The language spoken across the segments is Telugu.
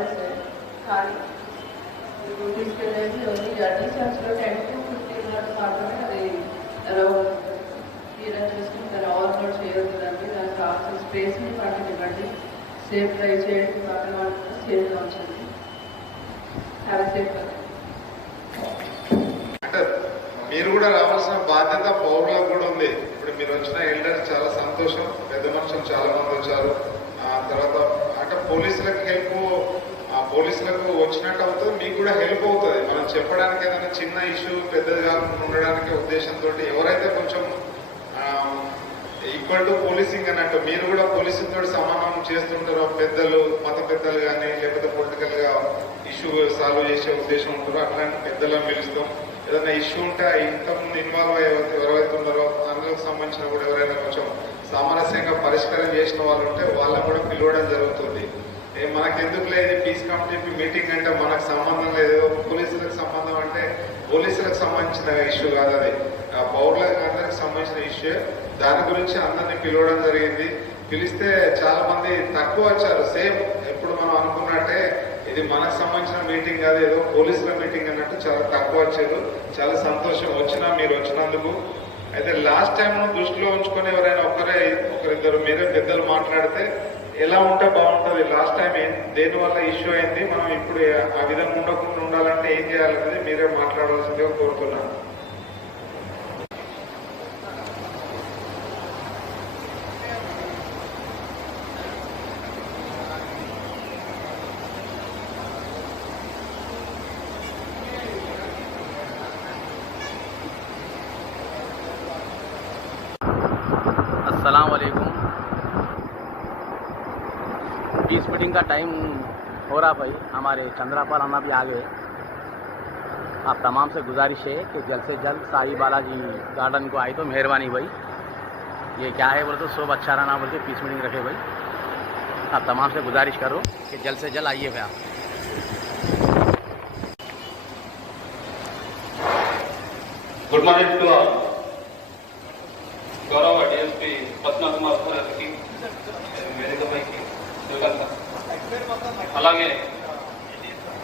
బస్సెస్ కానీ తీసుకెళ్ళేది ఓన్లీ జర్నీ ఛార్జ్లో 10 to 15 minutes మాత్రమే అది అరౌండ్ క్లియర్ చేసుకుని దాన్ని ఓవర్లోడ్ చేయొద్దండి. దానికి కావాల్సిన స్పేస్ని వాటిని ఇవ్వండి. సేఫ్ డ్రైవ్ చేయండి. పక్కన వాళ్ళు సేఫ్గా ఉంచండి. Have safe. అంటే మీరు కూడా రావాల్సిన బాధ్యత పౌరులకు కూడా ఉంది. ఇప్పుడు మీరు వచ్చిన ఎల్డర్ చాలా సంతోషం, పెద్ద మనుషులు చాలా మంది వచ్చారు. తర్వాత అంటే పోలీసులకు హెల్ప్, పోలీసులకు వచ్చినట్టు అవుతుంది, మీకు కూడా హెల్ప్ అవుతుంది. మనం చెప్పడానికి ఏదైనా చిన్న ఇష్యూ పెద్దది కాకుండా ఉండడానికి ఉద్దేశంతో ఎవరైతే కొంచెం ఈక్వల్ టు పోలీసింగ్ అన్నట్టు మీరు కూడా పోలీసులతో సమానం చేస్తుంటారో, పెద్దలు మత పెద్దలు కానీ లేకపోతే పొలిటికల్ గా ఇష్యూ సాల్వ్ చేసే ఉద్దేశం ఉంటారో అట్లాంటి పెద్దలను పిలుస్తాం. ఏదైనా ఇష్యూ ఉంటే ఇంతకుముందు ఇన్వాల్వ్ ఎవరైతే ఉన్నారో అందులోకి సంబంధించిన కూడా ఎవరైనా కొంచెం సామరస్యంగా పరిష్కారం చేసిన వాళ్ళు ఉంటే వాళ్ళని కూడా పిలవడం జరుగుతుంది. మనకెందుకు లేదు పీస్ కమిటీ మీటింగ్ అంటే మనకు సంబంధం లేదు, పోలీసులకు సంబంధం అంటే పోలీసులకు సంబంధించిన ఇష్యూ కాదు, అది పౌరులకు అందరికి సంబంధించిన ఇష్యూ. దాని గురించి అందరినీ పిలవడం జరిగింది. పిలిస్తే చాలా మంది తక్కువ వచ్చారు. సేమ్ ఎప్పుడు మనం అనుకున్నట్టే ఇది మనకు సంబంధించిన మీటింగ్ కాదు, ఏదో పోలీసుల మీటింగ్ అన్నట్టు చాలా తక్కువ వచ్చారు. చాలా సంతోషం వచ్చినా మీరు వచ్చినందుకు. అయితే లాస్ట్ టైం దృష్టిలో ఉంచుకొని ఎవరైనా ఒకరిద్దరు మీరే పెద్దలు మాట్లాడితే ఎలా ఉంటే బాగుంటుంది, లాస్ట్ టైం దేనివల్ల ఇష్యూ అయింది, మనం ఇప్పుడు ఆ విధంగా ఉండకుండా ఉండాలంటే ఏం చేయాలనేది మీరే మాట్లాడవలసిందిగా కోరుతున్నాను. अस्सलाम वालेकुम। पीस मीटिंग का टाइम हो रहा भाई, हमारे चंद्रापाल अन्ना भी आ गए। आप तमाम से गुजारिश है कि जल्द से जल्द साई बालाजी गार्डन को आए तो मेहरबानी भाई। ये क्या है बोले तो सब अच्छा रहना बोल के पीस मीटिंग रखे भाई। आप तमाम से गुजारिश करो कि जल्द से जल्द आइए भाई। आप good morning to all. Gaurav DSP Patna Kumar గారికి వేదిక పైకి వెల్కమ్. అలాగే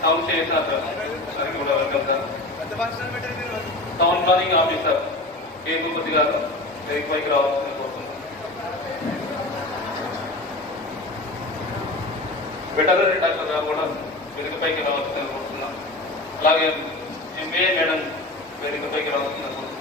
టౌన్ చేసినారు సార్కి కూడా welcome sir. Town planning officer K Bhupathi garu వేదిక పైకి రావాల్సింది కోరుతున్నాను. వెటర్నరీ డాక్టర్ గారు కూడా వేదిక పైకి రావాల్సింది కోరుతున్నాం. అలాగే ఎంఏ మేడం వేదిక పైకి రావాల్సింది కోరుతున్నాం.